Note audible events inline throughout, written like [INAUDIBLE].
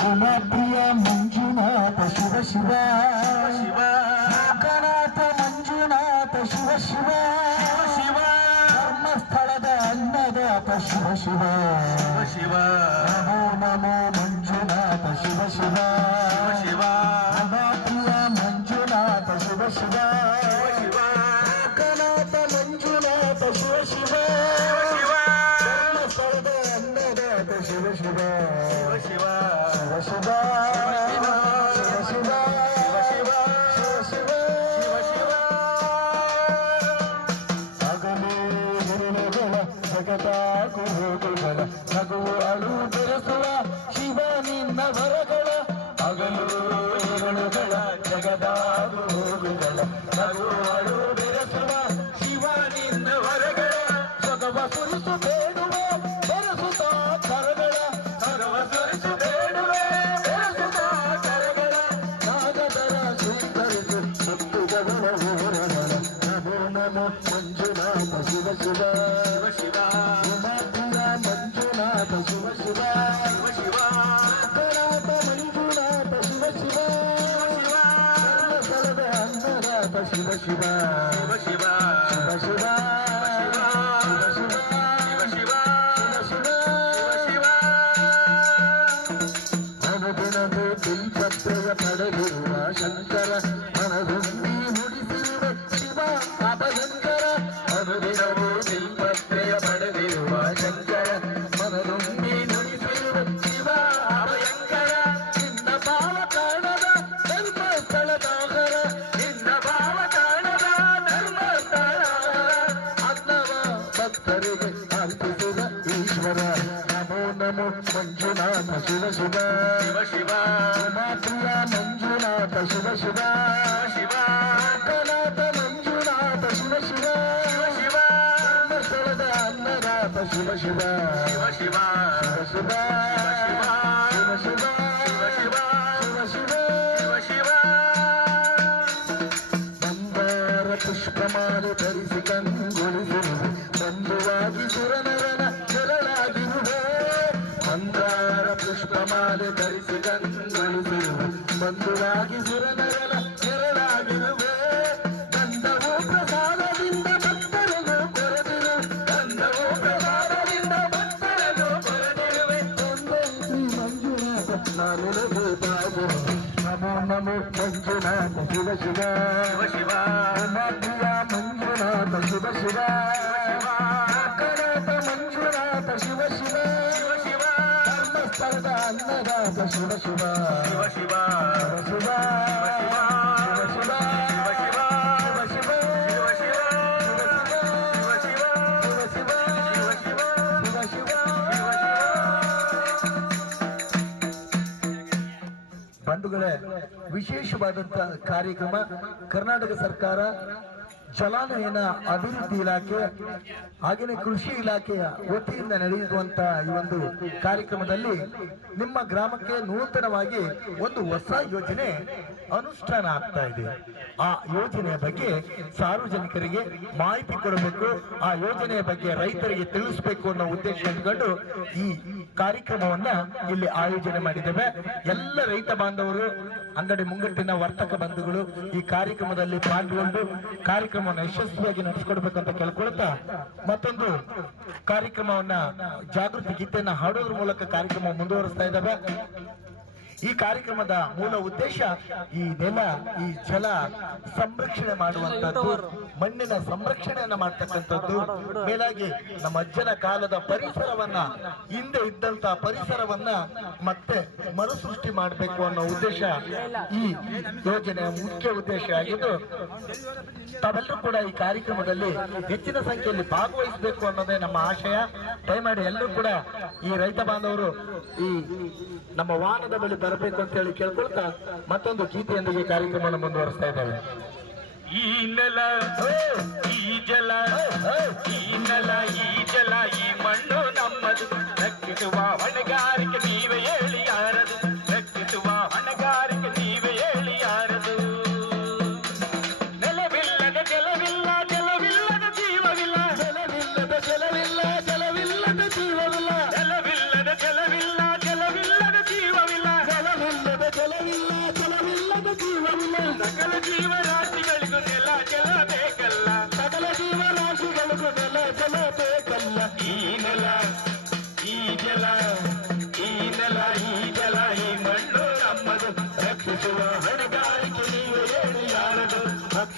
గుణప్రియ Manjunatha Shiva Shiva. Shiva Lokanatha Manjunatha Shiva Shiva. Shiva ధర్మస్థಳದ Annadata Shiva Shiva. Shiva Shiva Namo Namo Manjunatha Shiva Shiva. Shiva Shiva గుణప్రియ Manjunatha Shiva Shiva Shiva Shiva. Thank [LAUGHS] you. ಕಡಲುವ Shankara ಮನಗುಂದ Shiva Shiva Shiva Shiva Shiva మందార పుష్ಪమాలు ధರಿಸಿ ಕಂಗೊಳಿಸಿರುವೆ ಬಂಧುವಾಗಿ ಸುರನರನ ನೆರಳಾಗಿರುವೆ ಮಂದಾರ ಪುಷ್ಪಮಾಲೆ ಧರಿಸಿ ಕಂಗೊಳಿಸಿರುವೆ ಬಂಧುವಾಗಿ ಸುರನರ శివ శివ శివ మంజునాథ శివ శివ శివ మంజునాథ శివ శివ శివ ధర్మస్థలద అన్నదాత శివ శివ శివ శివ శివ ಬಂಧುಗಳೇ ವಿಶೇಷವಾದಂತ ಕಾರ್ಯಕ್ರಮ ಕರ್ನಾಟಕ ಸರ್ಕಾರ ಜಲಾನಯನ ಅಭಿವೃದ್ಧಿ ಇಲಾಖೆ ಹಾಗೆಯೇ ಕೃಷಿ ಇಲಾಖೆಯ ವತಿಯಿಂದ ನಡೆಯುವಂತ ಈ ಒಂದು ಕಾರ್ಯಕ್ರಮದಲ್ಲಿ ನಿಮ್ಮ ಗ್ರಾಮಕ್ಕೆ ನೂತನವಾಗಿ ಒಂದು ಹೊಸ ಯೋಜನೆ ಅನುಷ್ಠಾನ ಆಗ್ತಾ ಇದೆ. ಆ ಯೋಜನೆಯ ಬಗ್ಗೆ ಸಾರ್ವಜನಿಕರಿಗೆ ಮಾಹಿತಿ ಕೊಡಬೇಕು. ಆ ಯೋಜನೆಯ ಬಗ್ಗೆ ರೈತರಿಗೆ ತಿಳಿಸಬೇಕು ಅನ್ನೋ ಉದ್ದೇಶ ಇಟ್ಕೊಂಡು ಈ ಕಾರ್ಯಕ್ರಮವನ್ನ ಇಲ್ಲಿ ಆಯೋಜನೆ ಮಾಡಿದ್ದೇವೆ. ಎಲ್ಲ ರೈತ ಬಾಂಧವರು ಅಂಗಡಿ ಮುಂಗಟ್ಟಿನ ವರ್ತಕ ಬಂಧುಗಳು ಈ ಕಾರ್ಯಕ್ರಮದಲ್ಲಿ ಪಾಲ್ಗೊಂಡು ಕಾರ್ಯಕ್ರಮವನ್ನು ಯಶಸ್ವಿಯಾಗಿ ನಡೆಸಿಕೊಡ್ಬೇಕಂತ ಕೇಳ್ಕೊಳ್ತಾ ಮತ್ತೊಂದು ಕಾರ್ಯಕ್ರಮವನ್ನ ಜಾಗೃತಿ ಗೀತೆಯನ್ನ ಹಾಡೋದ್ರ ಮೂಲಕ ಕಾರ್ಯಕ್ರಮ ಮುಂದುವರಿಸ್ತಾ ಇದ್ದಾವೆ ಈ ಕಾರ್ಯಕ್ರಮದ ಮೂಲ ಉದ್ದೇಶ ಈ ನೆಲ, ಈ ಜಲ ಸಂರಕ್ಷಣೆ ಮಾಡುವಂತದ್ದು ಮಣ್ಣಿನ ಸಂರಕ್ಷಣೆಯನ್ನ ಮಾಡ್ತಕ್ಕಂಥದ್ದು. ಮೇಲಾಗಿ ನಮ್ಮ ಅಜ್ಜನ ಕಾಲದ ಪರಿಸರವನ್ನ, ಹಿಂದೆ ಇದ್ದಂತ ಪರಿಸರವನ್ನ ಮತ್ತೆ ಮರುಸೃಷ್ಟಿ ಮಾಡಬೇಕು ಅನ್ನೋ ಉದ್ದೇಶ ಈ ಯೋಜನೆಯ ಮುಖ್ಯ ಉದ್ದೇಶ ಆಗಿದ್ದು, ತಾವೆಲ್ಲರೂ ಕೂಡ ಈ ಕಾರ್ಯಕ್ರಮದಲ್ಲಿ ಹೆಚ್ಚಿನ ಸಂಖ್ಯೆಯಲ್ಲಿ ಭಾಗವಹಿಸಬೇಕು ಅನ್ನೋದೇ ನಮ್ಮ ಆಶಯ. ದಯಮಾಡಿ ಎಲ್ಲರೂ ಕೂಡ ಈ ರೈತ ಬಾಂಧವರು ಈ ನಮ್ಮ ವಾಹನದ ಬಳಿ ಬರಬೇಕು ಅಂತ ಹೇಳಿ ಕೇಳ್ಕೊಳ್ತಾ ಮತ್ತೊಂದು ಗೀತೆಯೊಂದಿಗೆ ಕಾರ್ಯಕ್ರಮ ಮುಂದುವರಿಸ್ತಾ ಇದ್ದೇವೆ. ಈ ನೆಲ, ಈ ಜಲ, ಈ ನೆಲ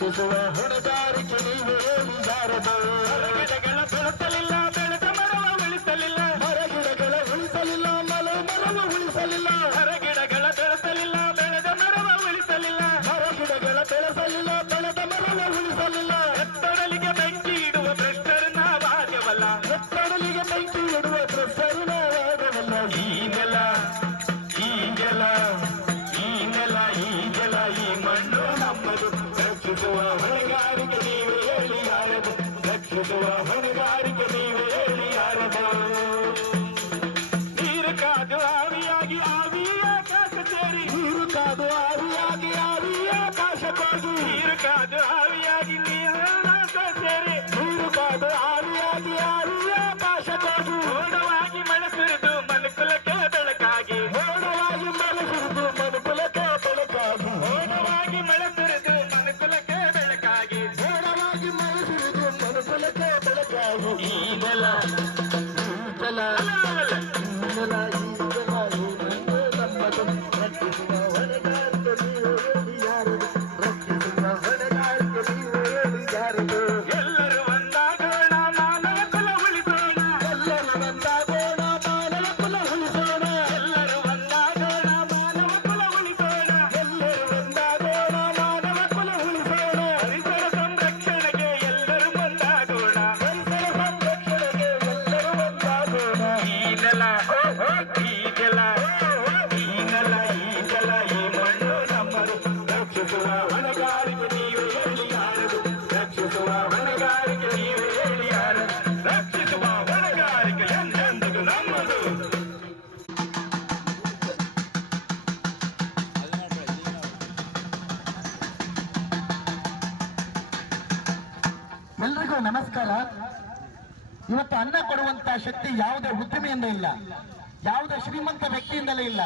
ಸುಸುವ ಹೊಣೆಗಾರಿಕೆ ನೀವೇ ಮುಂದಾರದು ಕೊಡುವಂತಹ ಶಕ್ತಿ ಯಾವುದೇ ಉದ್ಯಮಿಯಿಂದ ಇಲ್ಲ. ಯಾವುದೇ ಶ್ರೀಮಂತ ವ್ಯಕ್ತಿಯಿಂದಲೇ ಇಲ್ಲ.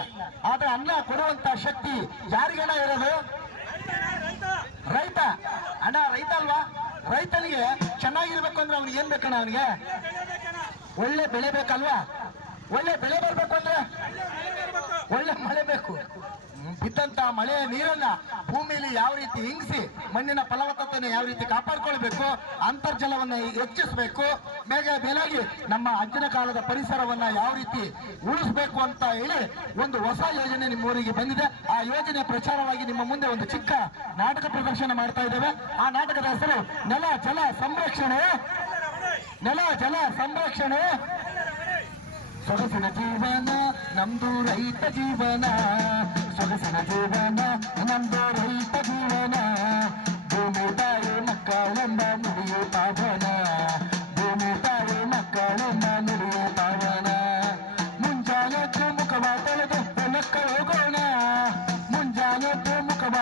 ಆದ್ರೆ ಅನ್ನ ಕೊಡುವಂತಹ ಶಕ್ತಿ ಯಾರಿಗೆಲ್ಲ ಇರೋದು? ರೈತ. ಅಣ್ಣ, ರೈತ ಅಲ್ವಾ? ರೈತನಿಗೆ ಚೆನ್ನಾಗಿರ್ಬೇಕು ಅಂದ್ರೆ ಅವ್ನಿಗೆ ಏನ್ ಬೇಕಣ್ಣ ಅವನಿಗೆ? ಒಳ್ಳೆ ಬೆಳೆ ಬೇಕಲ್ವಾ? ಒಳ್ಳೆ ಬೆಳೆ ಬರ್ಬೇಕು ಅಂದ್ರೆ? ಒಳ್ಳೆ ಮಳೆ ಬೇಕು. ಇದ್ದಂತ ಮಳೆಯ ನೀರನ್ನ ಭೂಮಿಯಲ್ಲಿ ಯಾವ ರೀತಿ ಹಿಂಗಿಸಿ ಮಣ್ಣಿನ ಫಲವತ್ತತೆಯನ್ನು ಯಾವ ರೀತಿ ಕಾಪಾಡಿಕೊಳ್ಬೇಕು, ಅಂತರ್ಜಲವನ್ನು ಹೆಚ್ಚಿಸಬೇಕು, ಮೇಘ ಮೇಲಾಗಿ ನಮ್ಮ ಅಂಜನ ಕಾಲದ ಪರಿಸರವನ್ನ ಯಾವ ರೀತಿ ಉಳಿಸಬೇಕು ಅಂತ ಹೇಳಿ ಒಂದು ಹೊಸ ಯೋಜನೆ ನಿಮ್ಮ ಊರಿಗೆ ಬಂದಿದೆ. ಆ ಯೋಜನೆ ಪ್ರಚಾರವಾಗಿ ನಿಮ್ಮ ಮುಂದೆ ಒಂದು ಚಿಕ್ಕ ನಾಟಕ ಪ್ರದರ್ಶನ ಮಾಡ್ತಾ ಇದ್ದೇವೆ. ಆ ನಾಟಕದ ಹೆಸರು ನೆಲ ಜಲ ಸಂರಕ್ಷಣೆ. ನೆಲ ಜಲ ಸಂರಕ್ಷಣೆ. ಸೊಗಸಿನ ಜೀವನ, ನಮ್ದು ರೈತ ಜೀವನ. ಸೊಗಸಿನ ಜೀವನ ನಮ್ಮದು ರೈತ ಜೀವನ ಭೂಮಿ ತಾಯಿ ಮಕ್ಕಳೆಂಬ ನುಡಿಯು ಪಾವನ ಭೂಮಿ ತಾಯಿ ಮಕ್ಕಳೆಂಬ ನುಡಿಯು ಪಾವನ ಮುಂಜಾನೆ ಮುಖವ ತೊಳೆದು ಹೋಗೋಣ ಮುಂಜಾನೆ ಮುಖವ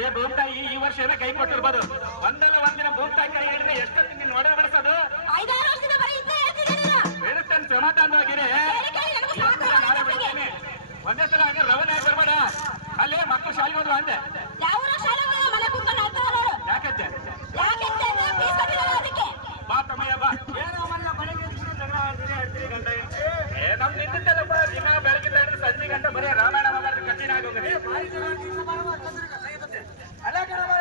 ಏ ಭೂಮ್ತಾಯಿ ಈ ವರ್ಷ ಕೈ ಕೊಟ್ಟಿರ್ಬೋದು. ಒಂದಲ್ಲ ಒಂದಿನ ಭೂಮ್ತಾಯಿ ಕೈ ಎಷ್ಟೊತ್ತು ನೀನ್ ನೋಡೇ ಬೆಳೆಸೋದು ಸಮಾಧಾನವಾಗಿರಿ ಒಂದೇ ಸಲ ಹಂಗ ರವಣೆ ಬರ್ಬೇಡ. ಅಲ್ಲೇ ಮಕ್ಕಳು ಶಾಲೆಗೆ ಹೋದ್ರು ಅಂದೆ. ಯಾಕತ್ತೆ ಬಾ ಬಾ. ಏ ನಮ್ ಸಂಜೆ ಬರೀ ರಾಮ Back in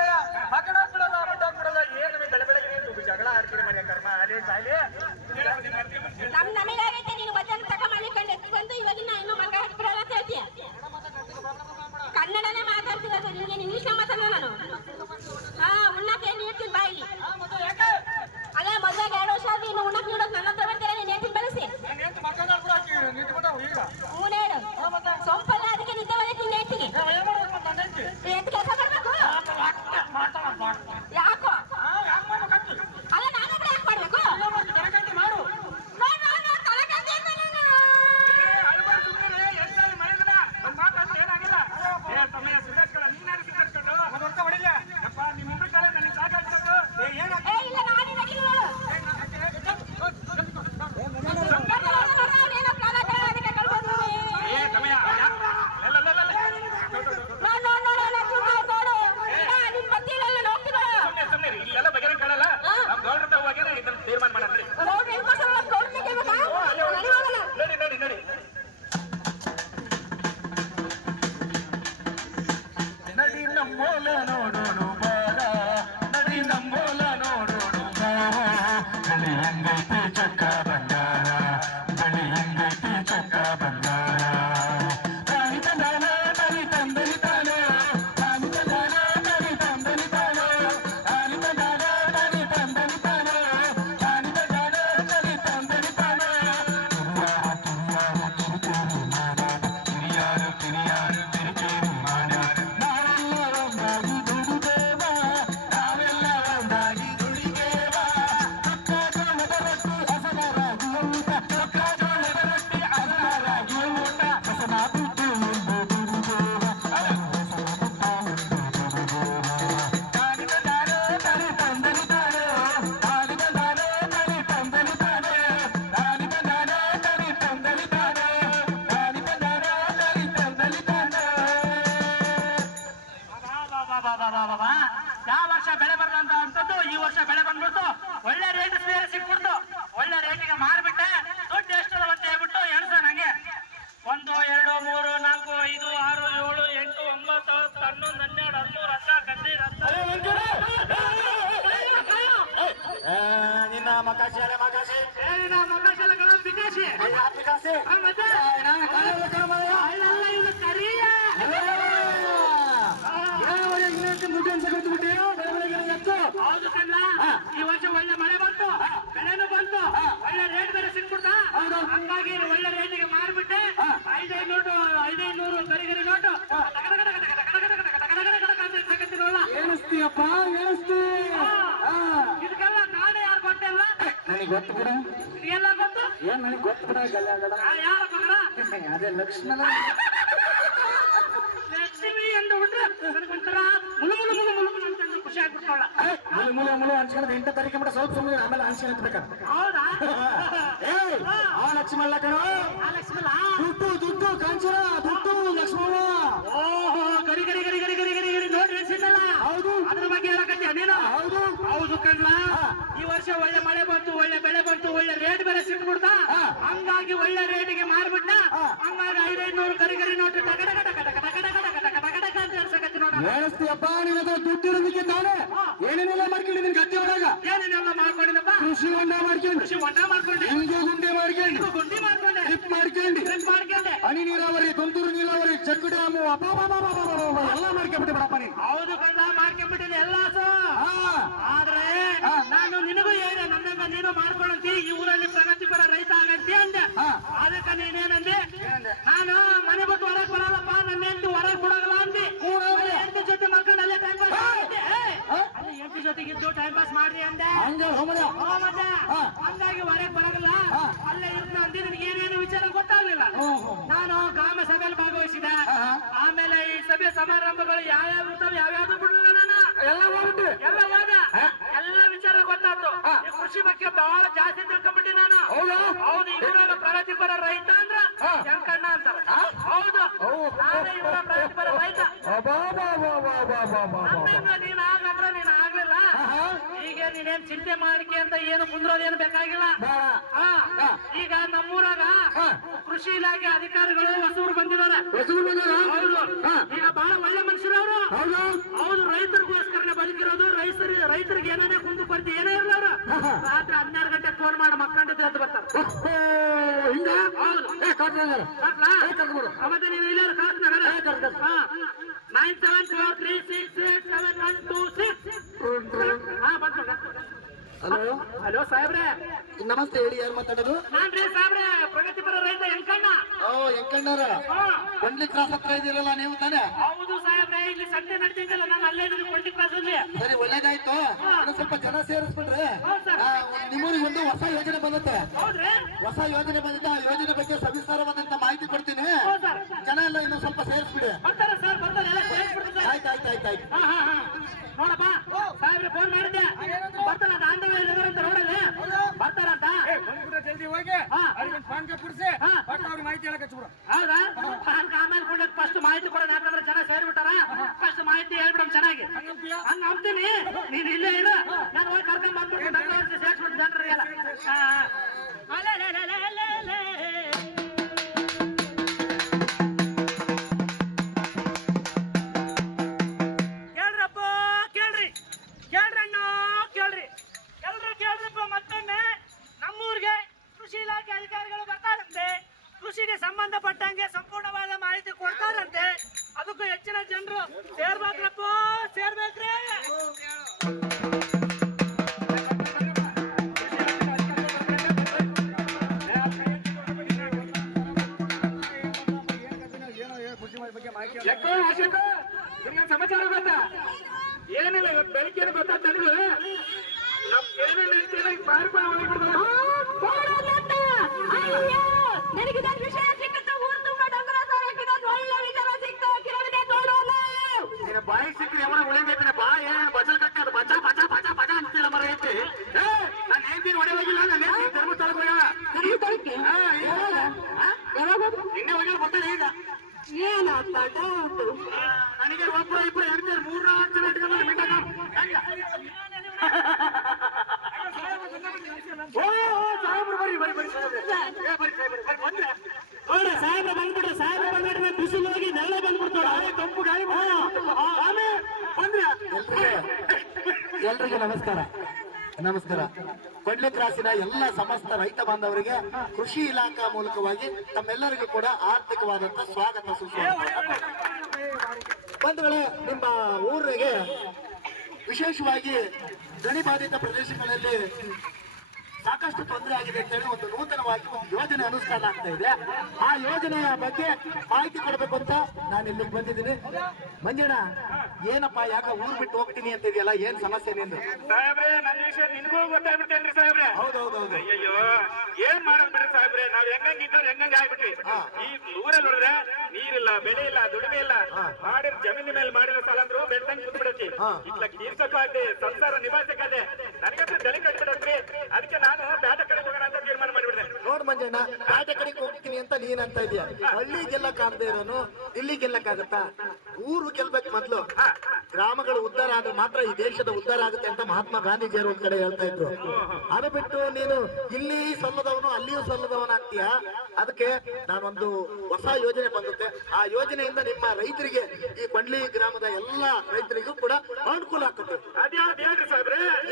না মাকাশে আরে মাকাশে এই না মাকাশে লাগা বিকাশে এই না বিকাশে আর মজা এই না কালে লাগা মায়া এই না ಇವನು ಕರಿಯ ಮುಗಿಯಂತ ಕಟ್ಬಿಟ್ಟಿರೋ ಹೌದು ಕಣ್ಣ ಈ ವರ್ಷ ಒಳ್ಳೆ ಮಳೆ ಬಂತು ಬೆಳೆನು ಬಂತು ಒಳ್ಳೆ ರೇಟ್ ಬೇರೆ ಸಿಕ್ಬಿಡ್ತಾ ಹಂಗಾಗಿ ಒಳ್ಳೆ ರೇಟಿಗೆ ಮಾರ್ಬಿಟ್ಟೆ ಐದೈದು ನೋಟು ಐದೈನೂರು ಗರಿಗರಿ ನೋಟು ಏನಿಸ್ತೀಯಪ್ಪ ಏನಿಸ್ತೀಯ ನನಗೆ ಗೊತ್ತು ಬಿಡ. ಎಲ್ಲ ಗೊತ್ತು? ಏನ್ ನನಗೆ ಗೊತ್ತು ಬಿಡ ಗಲ್ಲ ಯಾರ ಅದೇ ಲಕ್ಷ್ಮಣ. ಲಕ್ಷ್ಮಿ ಎಂದು ಬಿಟ್ರೆ ನನಗೊಂಥರ ಮುಳು ಮುಳು ಮುಳು ಖುಷಿ ಮುಳು ಮುಳು ಮುಳು ಎಂಟು ತಾರೀಕು ಸ್ವಲ್ಪ ಸುಮ್ಮನೆ ಆಮೇಲೆ ಅನ್ಸ್ಕೊಂಡು ಬೇಕಂತ ಹೌದಾ? [LAUGHS] ಆ ಲಕ್ಷ್ಮಣ ಕಣೋ. ಆ ಲಕ್ಷ್ಮಲ್ಲ ದುಡ್ಡು ದುಡ್ಡು ಕಾಂಚನ ದುಡ್ಡು ಲಕ್ಷ್ಮಣ. ಕಣ್ಮಾ ಈ ವರ್ಷ ಒಳ್ಳೆ ಮಳೆ ಬಂತು ಒಳ್ಳೆ ಬೆಳೆ ಬಂತು ಒಳ್ಳೆ ರೇಟ್ ಬೆಲೆ ಸಿಕ್ಬಿಡ್ತ ಹಂಗಾಗಿ ಒಳ್ಳೆ ರೇಟಿಗೆ ಮಾರ್ಬಿಟ್ಟ ಹಂಗಾಗಿ ಐದೈದು ನೂರು ಕರಿ ಕರಿ ನೋಟು ಟಕ ಟಕ ಎಣ್ಸಕತ್ತಿ ನೋಡ ಎಣಿಸ್ತೀಯಪ್ಪ ನಿನ್ನ ಹತ್ರ ದುಡ್ಡು ಇರೋದಕ್ಕೆ ತಾನೇ? ಏನೇನೆಲ್ಲ ಮಾಡ್ಕೊಂಡಿದ್ದೀನಿ? ಗದ್ದೆ ಒಳಗ? ಏನೇನೆಲ್ಲ ಮಾಡ್ಕೊಂಡಿದ್ದಪ್ಪ ಕೃಷಿ ಹೊಂಡ ಮಾಡ್ಕೊಂಡು. ಕೃಷಿ ಹೊಂಡ ಮಾಡ್ಕೊಂಡೆ. ಹಿಂಗೆ ಗುಂಡೆ ಮಾಡ್ಕೊಂಡು. ಗುಂಡಿ ಮಾಡ್ಕೊಂಡೆ. ಡ್ರಿಪ್ ಮಾಡ್ಕೊಂಡು. ಡ್ರಿಪ್ ಮಾಡ್ಕೊಂಡೆ. ಹನಿ ನೀರಾವರಿ ತುಂತುರು ನೀರಾವರಿ ಚೆಕ್ ಡ್ಯಾಮ್ ಅಬ್ಬಬ್ಬಬ್ಬಬ್ಬಬ್ಬಬ್ಬ ಎಲ್ಲ ಮಾಡ್ಕೊಂಡ್ಬಿಟ್ಟೆ ಬಿಡಪ್ಪ ನೀನು. ಹೌದು ಕಣ್ಣ ಮಾಡ್ಕೊಂಡ್ಬಿಟ್ಟಿದೆ ಎಲ್ಲ ಹಾ. ಆದ್ರೆ. ನಾನು ನಿನಗೂ ಹೇಳಿದೆ ನನ್ನಂಗ ನೀನು ಮಾಡ್ಕೊಳಂತಿ ಈ ಊರಲ್ಲಿ ಪ್ರಗತಿಪರ ರೈತ ಆಗಂತಿ ಅಂದೆ. ಹಾ. ಅದಕ್ಕೆ ನೀನೇನಂದೆ ಹೊತ್ತಿಗಿದ್ದು ಟೈಮ್ ಪಾಸ್ ಮಾಡ್ರಿ ಅಂದೆ. ಹಂಗಾಗಿ ಹೊರಗೆ ಬರಲ್ಲ. ಅಲ್ಲೇ ಇರ್ತ ಅಂದಿ ನನಗೆ ಏನೇನು ವಿಚಾರ ಗೊತ್ತಾ? ಹ್ಮ್. ನಾನು ಗ್ರಾಮ ಸಭೆಯಲ್ಲಿ ಭಾಗವಹಿಸಿದೆ. ಆಮೇಲೆ ಈ ಸಭೆ ಸಮಾರಂಭಗಳು ಯಾವ್ಯಾವ ಇರ್ತವೆ ಯಾವ್ಯಾವ ಬಿಡಲಿಲ್ಲ ನಾನು. ಎಲ್ಲ ಹೋಗ್ಬಿಟ್ಟು ಎಲ್ಲ ಹೋದ. ಎಲ್ಲ ವಿಚಾರ ಗೊತ್ತಾಯ್ತು. ಕೃಷಿ ಬಗ್ಗೆ ಬಹಳ ಜಾಸ್ತಿ ತಿಳ್ಕೊಂಡ್ಬಿಟ್ಟಿ ನಾನು. ಹೌದು? ಹೌದು ಇವರ ಪ್ರಗತಿಪರ ರೈತ ಅಂದ್ರ ಯಂಕಣ್ಣ ಅಂತ. ಹೌದು. ನಾನೇ ಇವರ ಪ್ರಗತಿಪರ ರೈತ. ನೀನ್ ಆಗಂದ್ರ ನೀನ್ ಆಗ್ಲಿಲ್ಲ. ಈಗ ನೀನೇನ್ ಚಿಂತೆ ಮಾಡಿಕೆ ಅಂತ ಏನು ಕುಂದ್ರೋದೇನು ಬೇಕಾಗಿಲ್ಲ. ಈಗ ನಮ್ಮೂರಾಗ ಕೃಷಿ ಇಲಾಖೆ ಅಧಿಕಾರಿಗಳು ಹೊಸೂರು ಬಂದಿದ್ದಾರೆ. ಹೌದು. ಈಗ ಬಹಳ ಒಳ್ಳೆ ಮನುಷ್ಯರು ಅವರು. ಹೌದು. ಹೌದು ರೈತರಿಗೋಸ್ಕರನೇ ಬದುಕಿರೋದು. ರೈತರು ರೈತರಿಗೆ ಏನೇನೇ ಕುಂದು ಬರ್ತಿ ಏನೇ ಇರಲ್ಲ ಅವರು. ರಾತ್ರಿ ಹನ್ನೆರಡು ಗಂಟೆ ಫೋನ್ ಮಾಡಿ ಮಕ್ಕಂಡಿದ್ದು ಅಂತ ಬರ್ತಾರೆ. ಹಿಂಗ? ನೀವು ಅವತ್ತೆ ನೀವು ಇಲ್ಲಾರ nine seven four three six eight seven one two six ಹಾ ಬಂತು. ಹಲೋ? ಹಲೋ ಸಾಹೇಬ್ರೆ? ನಮಸ್ತೆ ಹೇಳಿ ಯಾರು ಮಾತಾಡೋದು? ನಾನ್ರಿ ಸಾಹೇಬ್ರೆ ಪ್ರಗತಿಪರ ರೈತ ಎಂಕಣ್ಣ. ಓ ಎಂಕಣ್ಣರ. ಕೊಂಡ್ಲಿ ಕ್ರಾಸ್ ಹತ್ರ ಇದೀರಲ್ಲ ನೀವು ತಾನೇ? ಹೌದು ಸಾಹೇಬ್ರೆ ಇಲ್ಲಿ ಸಂತೆ ನಡೀತಿದ್ದಲ್ಲ ನಾನು ಅಲ್ಲೇ ಇದ್ದೀನಿ ಕೊಂಡಿ ಕ್ಲಾಸ್ ಅಲ್ಲಿ. ಸರಿ ಒಳ್ಳೇದಾಯ್ತು. ಇನ್ನು ಸ್ವಲ್ಪ ಜನ ಸೇರಿಸ್ಬಿಡ್ರೆ ನಿಮ್ಮೂರಿಗೆ ಒಂದು ಹೊಸ ಯೋಜನೆ ಬಂದತ್ತೆ ಹೊಸ ಯೋಜನೆ ಬಂದಿದೆ ಆ ಯೋಜನೆ ಬಗ್ಗೆ ಸವಿಸ್ತಾರವಾದಂತ ಮಾಹಿತಿ ಕೊಡ್ತೀನಿ. ಜನ ಎಲ್ಲ ಇನ್ನು ಸ್ವಲ್ಪ ಸೇರಿಸ್ಬಿಡಿ. ಬರ್ತಾರೆ ಸರ್ ಬರ್ತಾರೆ. ಆಯ್ತು ಆಯ್ತು ಆಯ್ತು ಆಯ್ತು. ಹಾ ಹಾ ಹಾ. ನೋಡಪ್ಪ ಸಾಹೇಬ್ರೆ ಫೋನ್ ಮಾಡಿದ್ದೆ ಬರ್ತಾರ ಆಂಧ್ರ ಅಂತ ರೋಡಲ್ಲಿ ಬರ್ತಾರಂತ ಜಲ್ದಿ ಹೋಗಿ ಹಾ. ಅವ್ರಿಗೆ ಫೋನ್ ಕೊಡ್ಸಿ ಬಟ್ ಅವ್ರಿಗೆ ಮಾಹಿತಿ ಹೇಳಕ್ ಹಚ್ಬಿಡು. ಹೌದಾ? ಹಂಗ ಆಮೇಲೆ ಕೊಡಕ್ ಫಸ್ಟ್ ಮಾಹಿತಿ ಕೊಡೋಣ ಯಾಕಂದ್ರೆ ಜನ ಸೇರ್ಬಿಟ್ಟಾರ. ಫಸ್ಟ್ ಮಾಹಿತಿ ಹೇಳ್ಬಿಡಮ್ ಚೆನ್ನಾಗಿ. ಹಂಗ ಅಂತೀನಿ ನೀನ್ ಇಲ್ಲೇ ಇರು. ನಾನು ಹೋಗಿ ಕರ್ಕೊಂಡ್ ಬಂದ್ಬಿಟ್ಟು ಸೇರ್ಸ್ಬಿಟ್ಟು ಜನರಿಗೆಲ್ಲ. ಹಾ, ಹಾ. ಕೃಷಿಗೆ ಸಂಬಂಧಪಟ್ಟಂಗೆ ಸಂಪೂರ್ಣವಾದ ಮಾಹಿತಿ ಕೊಡ್ತಾರಂತೆ. ಅದಕ್ಕೂ ಹೆಚ್ಚಿನ ಜನರು ಸೇರ್ಬೇಕ್ರಪ್ಪ ಸೇರ್ಬೇಕ್ರಿ. ಸಮಾಚಾರ ಗೊತ್ತಾ? ಏನಿಲ್ಲ ಬೆಳಿಗ್ಗೆ ಗೊತ್ತಾ ನನಗೆ ನಮ್ ಏನೇನು ಬಾರಿ ಒಳಗೆ ನನಗಿದೊಂದು ವಿಷಯ ಸಿಕ್ಕತ್ತೆ ಊರು ತುಂಬ ಡಂಗರ ಸಾಕಿದ ಒಳ್ಳೆ ವಿಚಾರ ಸಿಕ್ತು. ಕಿರಣಿಗೆ ನೋಡೋಲ್ಲ ನಿನ್ನ ಬಾಯಿ ಸಿಕ್ಕರೆ ಅವನ ಉಳಿದೈತಿನ ಬಾ ಏನ್ ಬಜಲ್ ಕಟ್ಟದ ಬಜ ಬಜ ಬಜ ಬಜ ಅಂತಿಲ್ಲ ಮರ ಐತಿ ನಾನು ಹೇಳ್ತೀನಿ ಹೊಡೆ ಹೋಗಿಲ್ಲ ನಾನು ಹೇಳ್ತೀನಿ ಧರ್ಮಸ್ಥಳಕ್ಕೆ ಹೋಗ್ಯಾಳ ಈಗ. ನಿನ್ನೆ ಹೋಗ್ಯಾಳ ಬರ್ತಾನೆ ಈಗ. ನನಗೆ ಒಬ್ಬರು ಇಬ್ರು ಹೇಳ್ತಾರೆ ಮೂರು ನಾಲ್ಕು ಜನ ಇಟ್ಕೊಂಡು ಸಾಹೇಬ್ರು ಬಂದ್ಬಿಟ್ರೆ ಸಾಹೇಬ್ರ ಬಂದ್ಬಿಟ್ರೆ ಬಿಸಿಲು ಹೋಗಿ ನೆರಳೆ ಬಂದ್ಬಿಡ್ತಾಳ ತಂಪು ಗಾಳಿ ಆಮೇಲೆ ಬಂದ್ರೆ ಎಲ್ರಿಗೂ ನಮಸ್ಕಾರ. ನಮಸ್ಕಾರ. ಕೊಡ್ಲೆ ಕ್ರಾಸಿನ ಎಲ್ಲ ಸಮಸ್ತ ರೈತ ಬಾಂಧವರಿಗೆ ಕೃಷಿ ಇಲಾಖಾ ಮೂಲಕವಾಗಿ ತಮ್ಮೆಲ್ಲರಿಗೂ ಕೂಡ ಆರ್ಥಿಕವಾದಂತ ಸ್ವಾಗತ ಸುಸ್ವಾಗತ ಬಂಧುಗಳೇ, ನಿಮ್ಮ ಊರಿಗೆ ವಿಶೇಷವಾಗಿ ಗಣಿಬಾಧಿತ ಪ್ರದೇಶಗಳಲ್ಲಿ ಸಾಕಷ್ಟು ತೊಂದರೆ ಆಗಿದೆ ಅಂತೇಳಿ ಒಂದು ನೂತನವಾಗಿ ಒಂದು ಯೋಜನೆ ಅನುಷ್ಠಾನ ಆಗ್ತಾ ಇದೆ. ಆ ಯೋಜನೆಯ ಬಗ್ಗೆ ಮಾಹಿತಿ ಕೊಡಬೇಕು ಅಂತ ನಾನು ಇಲ್ಲಿಗೆ ಬಂದಿದ್ದೀನಿ. ಮಂಜಣ್ಣ ಏನಪ್ಪ ಯಾಕ ಊರ್ ಬಿಟ್ಟು ಹೋಗ್ತೀನಿ ಅಂತ ಇದೆಯಲ್ಲ ಏನ್ ಸಮಸ್ಯೆ ನಿಂದು? ಸಾಹೇಬ್ರೆ ನನ್ನ ವಿಷಯ ನಿನಗೂ ಗೊತ್ತಾಗ್ಬಿಟ್ಟೇನ್ರಿ ಸಾಹೇಬ್ರೆ. ಹೌದೌದೌದು. ಅಯ್ಯೋ ಏನ್ ಮಾಡೋದ್ ಬಿಡ್ರಿ ಸಾಹೇಬ್ರೆ? ನಾವ್ ಹೆಂಗಂಗ್ ಇದ್ದವ್ರು ಹೆಂಗಂಗ್ ಆಗ್ಬಿಟ್ರಿ. ಈ ಊರಲ್ಲಿ ನೋಡಿದ್ರೆ ನೀರಿಲ್ಲ ಬೆಳೆ ಇಲ್ಲ ದುಡಿಮೆ ಇಲ್ಲ. ಮಾಡಿರ ಜಮೀನಿನ ಮೇಲೆ ಮಾಡಿರೋ ಸಾಲ ಅಂದ್ರು ಬೆಳ್ದಂಗ್ ಕುತ್ಬಿಡತಿ ಇಲ್ಲ ತೀರ್ಸಕ್ಕಾಗ್ದೆ ಸಂಸಾರ ನಿಭಾಯಿಸಕ್ಕಾಗದೆ ನನಗಂತೂ ತಲೆ ಕಟ್ಬಿಡತ್ರಿ. ಅದಕ್ಕೆ ನಾನು ಬ್ಯಾಟ ಕಡೆ ಹೋಗೋಣ ಅಂತ ಮಾಡಿಬಿಡ್ದೆ ನೋಡ್ ಮಂಜಣ್ಣ ಕಾಟ ಕಡೆಗೆ ಹೋಗ್ತೀನಿ ಅಂತ ನೀನ್ ಅಂತ ಇದೀಯ. ಹಳ್ಳಿ ಗೆಲ್ಲಕ್ಕಾಗದೆ ಇರೋನು ಇಲ್ಲಿ ಗೆಲ್ಲಕ್ಕಾಗತ್ತಾ? ಊರು ಗೆಲ್ಬೇಕು ಮೊದಲು. ಗ್ರಾಮಗಳು ಉದ್ಧಾರ ಆದ್ರೆ ಮಾತ್ರ ಈ ದೇಶದ ಉದ್ಧಾರ ಆಗುತ್ತೆ ಅಂತ ಮಹಾತ್ಮ ಗಾಂಧೀಜಿಯವರು ಒಂದ್ ಕಡೆ ಹೇಳ್ತಾ ಇದ್ರು. ಅದು ಬಿಟ್ಟು ನೀನು ಇಲ್ಲಿ ಸಲ್ಲದವನು, ಅಲ್ಲಿಯೂ ಸಲ್ಲದವನಾಗ್ತೀಯ? ಅದಕ್ಕೆ ನಾನೊಂದು ಹೊಸ ಯೋಜನೆ ಬಂದುತ್ತೆ ಆ ಯೋಜನೆಯಿಂದ ನಿಮ್ಮ ರೈತರಿಗೆ, ಈ ಬಂಡ್ಲಿ ಗ್ರಾಮದ ಎಲ್ಲಾ ರೈತರಿಗೂ ಕೂಡ ಅನುಕೂಲ ಆಗುತ್ತೆ.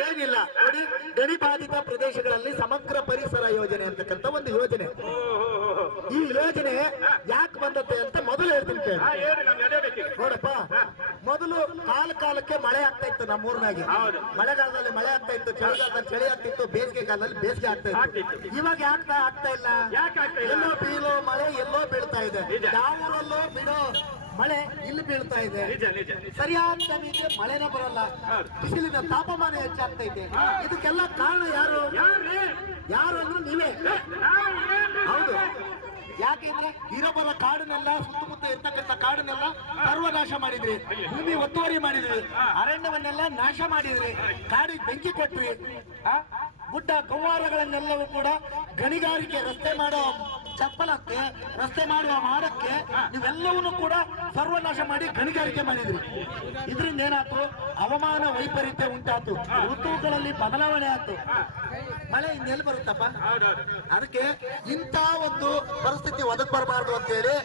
ಏನಿಲ್ಲ. ನೋಡಿ ಗಡಿ ಪ್ರದೇಶಗಳಲ್ಲಿ ಸಮಗ್ರ ಪರಿಸರ ಯೋಜನೆ ಅಂತಕ್ಕಂಥ ಒಂದು ಯೋಜನೆ. ಈ ಯೋಜನೆ ಯಾಕೆ ಬಂದತ್ತೆ ಅಂತ ಮೊದಲು ಹೇಳ್ತೀನಿ ನೋಡಪ್ಪ ಮೊದಲು ಕಾಲ ಕಾಲಕ್ಕೆ ಮಳೆ ಆಗ್ತಾ ಇತ್ತು ನಮ್ಮ ಊರಿನಾಗೆ. ಮಳೆಗಾಲದಲ್ಲಿ ಮಳೆ ಆಗ್ತಾ ಇತ್ತು ಚಳಿಗಾಲದಲ್ಲಿ ಚಳಿ ಆಗ್ತಿತ್ತು ಬೇಸಿಗೆ ಕಾಲದಲ್ಲಿ ಬೇಸಿಗೆ ಆಗ್ತಾ ಇತ್ತು. ಇವಾಗ ಯಾಕೆ ಆಗ್ತಾ ಇಲ್ಲ? ಎಲ್ಲೋ ಬೀಳೋ ಮಳೆ ಎಲ್ಲೋ ಬೀಳ್ತಾ ಇದೆ. ಯಾವ ಊರಲ್ಲೋ ಬಿಡೋ ಮಳೆ ಇಲ್ಲಿ ಬೀಳ್ತಾ ಇದೆ. ಸರಿಯಾದ ಸಮಯಕ್ಕೆ ಮಳೆನೇ ಬರಲ್ಲ. ಬಿಸಿಲಿನ ತಾಪಮಾನ ಹೆಚ್ಚಾಗ್ತೈತೆ ಇದಕ್ಕೆಲ್ಲ ಕಾರಣ ಯಾರು? ಯಾರು ಅಂದ್ರೆ ನೀವೇ. ಹೌದು. ಯಾಕೆಂದ್ರೆ ಇರಬರ ಕಾಡನ್ನೆಲ್ಲ ಸುತ್ತಮುತ್ತ ಇರ್ತಕ್ಕಂಥ ಕಾಡನ್ನೆಲ್ಲ ಸರ್ವನಾಶ ಮಾಡಿದ್ರಿ. ಭೂಮಿ ಒತ್ತುವರಿ ಮಾಡಿದ್ರಿ. ಅರಣ್ಯವನ್ನೆಲ್ಲ ನಾಶ ಮಾಡಿದ್ರಿ. ಕಾಡಿಗೆ ಬೆಂಕಿ ಕೊಟ್ವಿ? ಗುಡ್ಡ ಕೌವಾರಗಳನ್ನೆಲ್ಲವೂ ಕೂಡ ಗಣಿಗಾರಿಕೆ ರಸ್ತೆ ಮಾಡೋ ಚಪ್ಪಲಕ್ಕೆ, ರಸ್ತೆ ಮಾಡುವ ಮಾಡಕ್ಕೆ ನೀವೆಲ್ಲವನ್ನೂ ಕೂಡ ಸರ್ವನಾಶ ಮಾಡಿ ಗಣಿಗಾರಿಕೆ ಮಾಡಿದ್ರಿ. ಇದರಿಂದ ಏನಾಯ್ತು? ಹವಾಮಾನ ವೈಪರೀತ್ಯ ಉಂಟಾಯ್ತು. ಋತುಗಳಲ್ಲಿ ಬದಲಾವಣೆ ಆಯ್ತು. ಮಳೆ ಇನ್ನೆಲ್ಲಿ ಬರುತ್ತಪ್ಪ? ಅದಕ್ಕೆ ಇಂಥ ಒಂದು ಪರಿಸ್ಥಿತಿ ಒದಗಬಾರಬಾರ್ದು ಅಂತೇಳಿ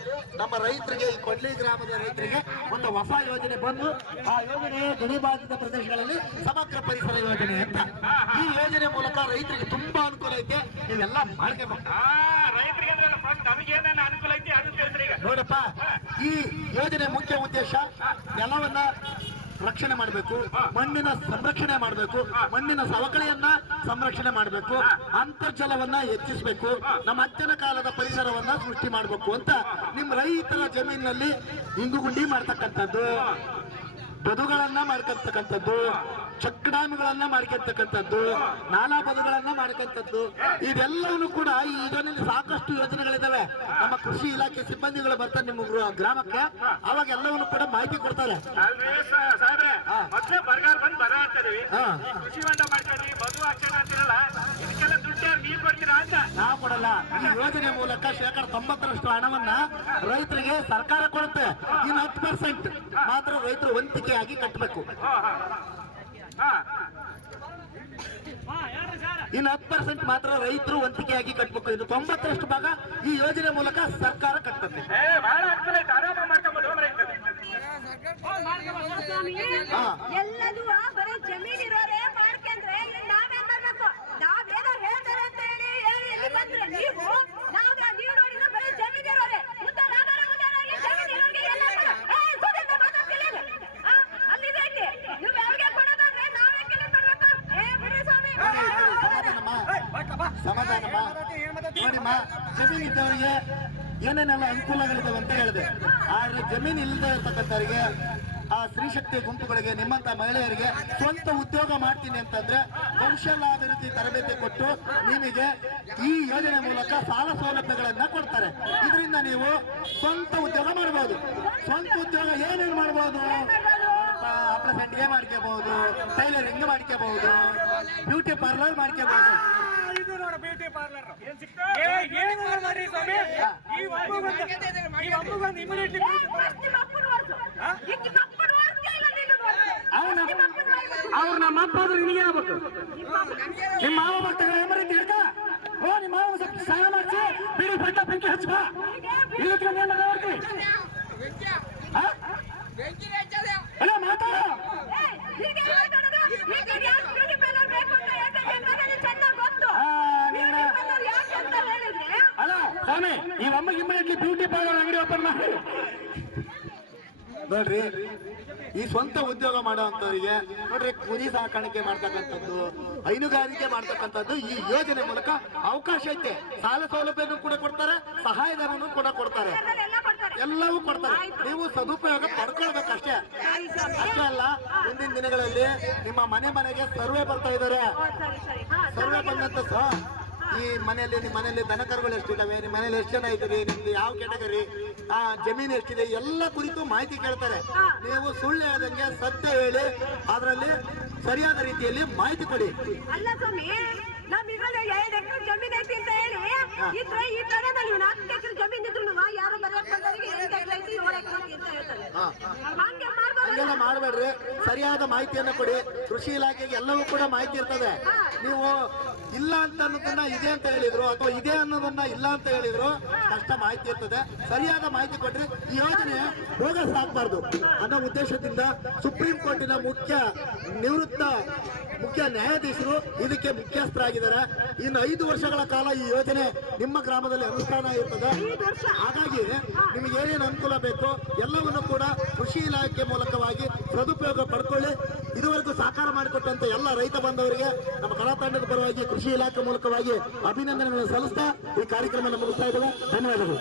ನಮ್ಮ ರೈತರಿಗೆ, ಈ ಕೊಡ್ಲಿ ಗ್ರಾಮದ ರೈತರಿಗೆ ಒಂದು ಹೊಸ ಯೋಜನೆ ಬಂದು ಆ ಯೋಜನೆ ಗಣಿ ಬಾಧಿತ ಪ್ರದೇಶಗಳಲ್ಲಿ ಸಮಗ್ರ ಪರಿಸರ ಯೋಜನೆ ಅಂತ. ಈ ಯೋಜನೆ ಮೂಲಕ ರೈತರಿಗೆ ತುಂಬಾ ಅನುಕೂಲ ಐತೆ. ಇವೆಲ್ಲ ಮಾಡ್ಕೋಬೇಕು. ನೋಡಪ್ಪ ಈ ಯೋಜನೆ ಮುಖ್ಯ ಉದ್ದೇಶ ನೆಲವನ್ನ ರಕ್ಷಣೆ ಮಾಡಬೇಕು ಮಣ್ಣಿನ ಸಂರಕ್ಷಣೆ ಮಾಡಬೇಕು ಮಣ್ಣಿನ ಸವಕಳಿಯನ್ನ ಸಂರಕ್ಷಣೆ ಮಾಡಬೇಕು ಅಂತರ್ಜಲವನ್ನ ಹೆಚ್ಚಿಸಬೇಕು ನಮ್ಮ ಅಜ್ಜನ ಕಾಲದ ಪರಿಸರವನ್ನ ಸೃಷ್ಟಿ ಮಾಡಬೇಕು ಅಂತ ನಿಮ್ಮ ರೈತರ ಜಮೀನಿನಲ್ಲಿ ಇಂಗುಗುಂಡಿ ಮಾಡ್ತಕ್ಕಂಥದ್ದು ಬದುಗಳನ್ನ ಮಾಡ್ಕೊಳ್ತಕ್ಕಂಥದ್ದು ಚೆಕ್ ಡ್ಯಾಮ್ಗಳನ್ನ ನಾನಾ ನಾಲಾ ಬದುಗಳನ್ನ ಮಾಡ್ಕೊಂತದ್ದು ಇದೆಲ್ಲವೂ ಕೂಡ ಈ ಯೋಜನೆಯಲ್ಲಿ ಸಾಕಷ್ಟು ಯೋಜನೆಗಳಿದಾವೆ. ನಮ್ಮ ಕೃಷಿ ಇಲಾಖೆ ಸಿಬ್ಬಂದಿಗಳು ಬರ್ತಾರೆ ನಿಮ್ಮ ಗ್ರಾಮಕ್ಕೆ. ಅವಾಗ ಎಲ್ಲವನ್ನು ಕೂಡ ಮಾಹಿತಿ ಕೊಡ್ತಾರೆ. ನಾವು ಕೊಡಲ್ಲ. ಈ ಯೋಜನೆ ಮೂಲಕ ಶೇಕಡ ತೊಂಬತ್ತರಷ್ಟು ಹಣವನ್ನ ರೈತರಿಗೆ ಸರ್ಕಾರ ಕೊಡುತ್ತೆ. ಇನ್ನು ಹತ್ತು ಪರ್ಸೆಂಟ್ ಮಾತ್ರ ರೈತರು ವಂತಿಕೆಯಾಗಿ ಕಟ್ಟಬೇಕು ಇನ್ನು ಹತ್ತು ಪರ್ಸೆಂಟ್ ಮಾತ್ರ ರೈತರು ವಂತಿಕೆಯಾಗಿ ಕಟ್ಟಬೇಕು ಇದು ತೊಂಬತ್ತರಷ್ಟು ಭಾಗ ಈ ಯೋಜನೆ ಮೂಲಕ ಸರ್ಕಾರ ಹಾ. ಎಲ್ಲದೂ ಬರೀ ಜಮೀನ್ ಇರೋರೇ ಮಾಡ್ಕೊಂಡ್ರೆ ಇನ್ನು ನಾವೇನ್ ಮಾಡ್ಬೇಕು ನಾವೇನೋ ಹೇಳ್ತಾರೆ ಅಂತ ಹೇಳಿ ಹೇಳಿ ಇಲ್ಲಿ ಬಂದ್ರೆ ನೀವು ನಾವ್ ನೀವು ನೋಡಿದ್ರೆ ಬರೀ ಜಮೀನ್ ಇರೋರೆ ಉದ್ದಾರ ಆಧಾರ ಉದ್ದಾರ ಆಗಿ ಜಮೀನ್ ಇರೋರ್ಗೆ ಎಲ್ಲ ಕೊಡು. ಏ, ಸುಮ್ನೆ ಮಾತಾಡ್ತಿಲ್ಲ ಇದು. ಆ, ಅಲ್ಲಿದೆ ಐತಿ. ನೀವು ಯಾರಿಗೆ ಕೊಡೋದಾದ್ರೆ ನಾವೇ ಕಿಲಿ ಮಾಡ್ಬೇಕು ಏ ಬಿಡ್ರಿ ಸ್ವಾಮಿ ಸಮಾಧಾನಮ್ಮ ನೋಡಿಮ್ಮ ಜಮೀನ್ ಇದ್ದವರಿಗೆ ಏನೇನೆಲ್ಲ ಅನುಕೂಲಗಳಿದಾವೆ ಅಂತ ಹೇಳಿದೆ. ಆದ್ರೆ ಜಮೀನ್ ಇಲ್ಲದೆ ಇರ್ತಕ್ಕಂಥವ್ರಿಗೆ, ಆ ಸ್ತ್ರೀಶಕ್ತಿ ಗುಂಪುಗಳಿಗೆ, ನಿಮ್ಮಂತ ಮಹಿಳೆಯರಿಗೆ ಸ್ವಂತ ಉದ್ಯೋಗ ಮಾಡ್ತೀನಿ ಅಂತಂದ್ರೆ ಕೌಶಲ್ಯಾಭಿವೃದ್ಧಿ ತರಬೇತಿ ಕೊಟ್ಟು ನಿಮಗೆ ಈ ಯೋಜನೆ ಮೂಲಕ ಸಾಲ ಸೌಲಭ್ಯಗಳನ್ನ ಕೊಡ್ತಾರೆ. ಇದರಿಂದ ನೀವು ಸ್ವಂತ ಉದ್ಯೋಗ ಮಾಡಬಹುದು ಸ್ವಂತ ಉದ್ಯೋಗ ಏನೇನು ಮಾಡಬಹುದು ಅಪ್ಲಸೆಂಟ್ಗೆ ಮಾಡ್ಕೋಬಹುದು ಟೈಲರಿಂಗ್ ಮಾಡ್ಕೋಬಹುದು ಬ್ಯೂಟಿ ಪಾರ್ಲರ್ ಮಾಡ್ಕೋಬಹುದು ಬ್ಯೂಟಿ ಪಾರ್ಲರ್ ಮಾಡ್ರಿ ಸ್ವಾಮಿ? ಈ ಅಪ್ಪನ ಹೊರ್ಸು. ಅವ್ರು ನಮ್ಮ ಅಪ್ಪ ಆದ್ರೆ ನಿನಗೆ ಆಗ್ಬೇಕು? ನಿಮ್ಮ ಮಾವ ಬರ್ತಾರೆ ಏಮರಿಂದ ಹಿಡ್ಕ ಓ ನಿಮ್ಮ ಮಾವ ಸ್ವಲ್ಪ ಸಹಾಯ ಮಾಡಿಸಿ. ಬಿಡಿ ಬಟ್ಟ ಬೆಂಕಿ ಹಚ್ಚ ಬಾ. ಇದಕ್ಕೆ ನೀನ್ ಮಗ ಹೊರ್ತಿ ಆ? ಅಲ್ಲ ಮಾತಾಡ ಏ, ಹೀಗೆ ಮಾತಾಡೋದು? ಈಗ ಯಾಕೆ beauty parlour ಬೇಕು ಅಂತ ಹೇಳ್ತಾ ಇದ್ದಾರೆ ನನಗೆ ಚೆನ್ನಾಗ್ ಗೊತ್ತು. ಆ, ನೀನ beauty parlour ಯಾಕೆ ಅಂತ ಹೇಳಿದ್ರೆ ಅಲ್ಲ ಸ್ವಾಮಿ ಈ ಅಮ್ಮಗೆ ಇಡ್ಲಿ ಬ್ಯೂಟಿ ಪಾರ್ಲರ್ ಅಂಗಡಿ ಓಪನ್ ಮಾಡಿ. ನೋಡ್ರಿ ಈ ಸ್ವಂತ ಉದ್ಯೋಗ ಮಾಡುವಂತವರಿಗೆ ನೋಡ್ರಿ ಕುರಿ ಸಾಕಾಣಿಕೆ ಮಾಡ್ತಕ್ಕಂಥದ್ದು ಹೈನುಗಾರಿಕೆ ಮಾಡ್ತಕ್ಕಂಥದ್ದು ಈ ಯೋಜನೆ ಮೂಲಕ ಅವಕಾಶ ಐತೆ. ಸಾಲ ಸೌಲಭ್ಯನೂ ಕೂಡ ಕೊಡ್ತಾರೆ ಸಹಾಯಧನನು ಕೂಡ ಕೊಡ್ತಾರೆ. ಎಲ್ಲ ಎಲ್ಲವೂ ಕೊಡ್ತಾರೆ. ನೀವು ಸದುಪಯೋಗ ಪಡ್ಕೊಳ್ಬೇಕಷ್ಟೇ. ಅಷ್ಟೇ ಅಲ್ಲ ಮುಂದಿನ ದಿನಗಳಲ್ಲಿ ನಿಮ್ಮ ಮನೆ ಮನೆಗೆ ಸರ್ವೆ ಬರ್ತಾ ಇದ್ದಾರೆ. ಸರ್ವೆ ಬಂದಂತ ಸ ಈ ಮನೆಯಲ್ಲಿ ನಿಮ್ಮ ಮನೆಯಲ್ಲಿ ದನಕರುಗಳು ಕರುಗಳು ಎಷ್ಟಿದಾವೆ? ನಿಮ್ಮ ಮನೇಲಿ ಎಷ್ಟು ಜನ ಇದ್ದೀರಿ? ನಿಮ್ದು ಯಾವ ಕೆಟಗರಿ ಆ ಜಮೀನು ಎಷ್ಟಿದೆ? ಎಲ್ಲ ಕುರಿತು ಮಾಹಿತಿ ಕೇಳ್ತಾರೆ. ನೀವು ಸುಳ್ಳು ಹೇಳದಂಗೆ ಸತ್ಯ ಹೇಳಿ ಅದರಲ್ಲಿ ಸರಿಯಾದ ರೀತಿಯಲ್ಲಿ ಮಾಹಿತಿ ಕೊಡಿ. ಅಲ್ಲ ಸ್ವಾಮಿ ನಮ್ ಇದ್ರಲ್ಲಿ ಐದು ಎಕರೆ ಜಮೀನ್ ಐತಿ ಅಂತ ಹೇಳಿ ಇದ್ರೆ ಈ ತರದಲ್ಲಿ ನಾಲ್ಕು ಎಕರೆ ಜಮೀನ್ ಇದ್ರು ಯಾರು ಬರೆಯಕ್ ಬಂದವರಿಗೆ ಎಂಟು ಎಕರೆ ಐತಿ ಏಳು ಎಕರೆ ಅಂತ ಹೇಳ್ತಾರೆ. ಹಂಗೆಲ್ಲ ಮಾಡಬೇಡ್ರಿ. ಸರಿಯಾದ ಮಾಹಿತಿಯನ್ನು ಕೊಡಿ. ಕೃಷಿ ಇಲಾಖೆಗೆ ಎಲ್ಲವೂ ಕೂಡ ಮಾಹಿತಿ ಇರ್ತದೆ. ನೀವು ಇಲ್ಲ ಅಂತ ಅನ್ನೋದನ್ನ ಇದೆ ಅಂತ ಹೇಳಿದ್ರು ಅಥವಾ ಇದೆ ಅನ್ನೋದನ್ನ ಇಲ್ಲ ಅಂತ ಹೇಳಿದ್ರು ಕಷ್ಟ ಮಾಹಿತಿ ಇರ್ತದೆ. ಸರಿಯಾದ ಮಾಹಿತಿ ಕೊಡ್ರಿ ಈ ಯೋಜನೆ ಬೋಗಸ್ ಸಾಕ್ಬಾರ್ದು ಅನ್ನೋ ಉದ್ದೇಶದಿಂದ ಸುಪ್ರೀಂ ಕೋರ್ಟಿನ ಮುಖ್ಯ ನಿವೃತ್ತ ಮುಖ್ಯ ನ್ಯಾಯಾಧೀಶರು ಇದಕ್ಕೆ ಮುಖ್ಯಸ್ಥರಾಗಿದ್ದಾರೆ. ಇನ್ನು ಐದು ವರ್ಷಗಳ ಕಾಲ ಈ ಯೋಜನೆ ನಿಮ್ಮ ಗ್ರಾಮದಲ್ಲಿ ಅನುಷ್ಠಾನ ಇರ್ತದೆ. ಹಾಗಾಗಿ ನಿಮಗೆ ಏನೇನು ಅನುಕೂಲ ಬೇಕು ಎಲ್ಲವನ್ನು ಕೂಡ ಕೃಷಿ ಇಲಾಖೆ ಮೂಲಕವಾಗಿ ಸದುಪಯೋಗ ಪಡ್ಕೊಳ್ಳಿ. ಇದುವರೆಗೂ ಸಾಕಾರ ಮಾಡಿಕೊಟ್ಟಂತ ಎಲ್ಲ ರೈತ ಬಾಂಧವರಿಗೆ ನಮ್ಮ ಕಲಾ ತಂಡದ ಪರವಾಗಿ ಕೃಷಿ ಇಲಾಖೆ ಮೂಲಕವಾಗಿ ಅಭಿನಂದನೆಗಳನ್ನು ಸಲ್ಲಿಸ್ತಾ ಈ ಕಾರ್ಯಕ್ರಮ ಮುಗಿಸ್ತಾ ಇದ್ದೇವೆ. ಧನ್ಯವಾದಗಳು.